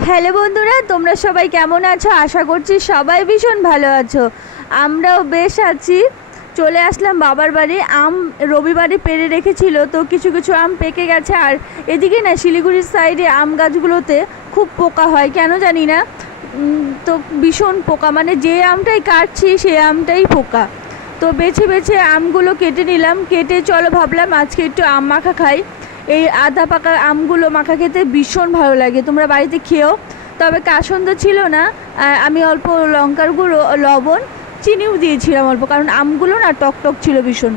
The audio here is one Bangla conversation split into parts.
হ্যালো বন্ধুরা, তোমরা সবাই কেমন আছো? আশা করছি সবাই ভীষণ ভালো আছো। আমরাও বেশ আছি। চলে আসলাম বাবার বাড়ি। আম রবিবারে পেড়ে রেখেছিল, তো কিছু কিছু আম পেকে গেছে। আর এদিকে না শিলিগুড়ির সাইডে আম গাছগুলোতে খুব পোকা হয়, কেন জানি না। তো ভীষণ পোকা, মানে যে আমটাই কাটছি সেই আমটাই পোকা। তো বেছে বেছে আমগুলো কেটে নিলাম। কেটে চলো ভাবলাম আজকে একটু আম মাখা খাই। এই আধা পাকা আমগুলো মাখা খেতে ভীষণ ভালো লাগে, তোমরা বাড়িতে খেও। তবে কাসন্দ ছিল না, আমি অল্প লঙ্কার গুঁড়ো, লবণ, চিনিও দিয়েছিলাম অল্প, কারণ আমগুলো না টক টক ছিল ভীষণ।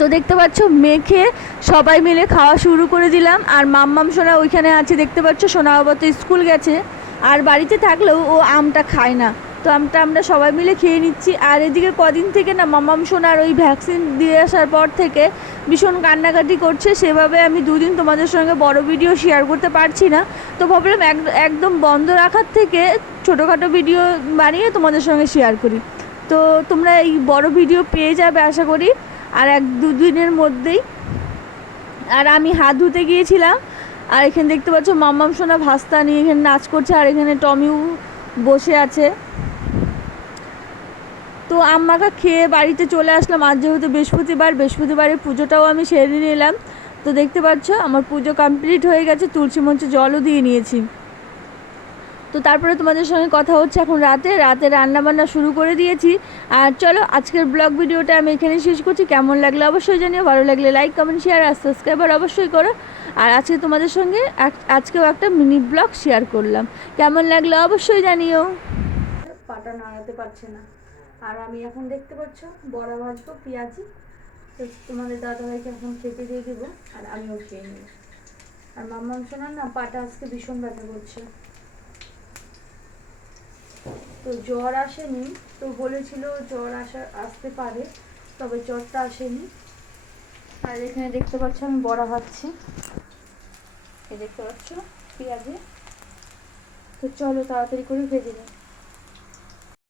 তো দেখতে পাচ্ছ মেখে সবাই মিলে খাওয়া শুরু করে দিলাম। আর মাম্মাম সোনা ওইখানে আছে, দেখতে পাচ্ছ। সোনা বাবা তো স্কুল গেছে, আর বাড়িতে থাকলেও ও আমটা খায় না। তো আমটা আমরা সবাই মিলে খেয়ে নিচ্ছি। আর এদিকে কদিন থেকে না মাম্মাম সোনার ওই ভ্যাকসিন দিয়ে আসার পর থেকে ভীষণ কান্নাকাটি করছে। সেভাবে আমি দুদিন তোমাদের সঙ্গে বড় ভিডিও শেয়ার করতে পারছি না। তো ভাবলাম একদম বন্ধ রাখার থেকে ছোটোখাটো ভিডিও বানিয়ে তোমাদের সঙ্গে শেয়ার করি। তো তোমরা এই বড় ভিডিও পেয়ে যাবে আশা করি আর এক দুদিনের মধ্যেই। আর আমি হাত ধুতে গিয়েছিলাম, আর এখানে দেখতে পাচ্ছ মাম্মাম সোনা ভাস্তা নিয়ে এখানে নাচ করছে, আর এখানে টমিও বসে আছে। তো আম মাখা খেয়ে বাড়িতে চলে আসলাম। আজ যেহেতু বৃহস্পতিবারের পুজোটাও আমি সেরে নিলাম। তো দেখতে পাচ্ছ আমার পুজো কমপ্লিট হয়ে গেছে, তুলসী মঞ্চে জলও দিয়ে নিয়েছি। তো তারপরে তোমাদের সঙ্গে কথা হচ্ছে এখন রাতে রান্নাবান্না শুরু করে দিয়েছি। আর চলো আজকের ব্লগ ভিডিওটা আমি এখানে শেষ করছি। কেমন লাগলো অবশ্যই জানিও, ভালো লাগলে লাইক কমেন্ট শেয়ার আর সাবস্ক্রাইবার অবশ্যই করো। আর আজকে তোমাদের সঙ্গে আজকেও একটা মিনি ব্লগ শেয়ার করলাম, কেমন লাগলো অবশ্যই জানিও। পাটা নাড়াতে পারছে না। আর আমি এখন দেখতে পাচ্ছ বড়া ভাজবো পেঁয়াজি। তো তোমাদের দাদাভাইকে এখন খেতে দিয়ে দেবো, আর আমিও খেয়ে নেব। আর মাম্মাম শোনার না পাটা আজকে ভীষণ ব্যথা করছে। তো জ্বর আসেনি, তো বলেছিল জ্বর আসতে পারে, তবে জ্বরটা আসেনি। আর এখানে দেখতে পাচ্ছ আমি বড়া ভাজছি, এই দেখতে পাচ্ছ পেঁয়াজে। তো চলো তাড়াতাড়ি করে ভেজে নিই।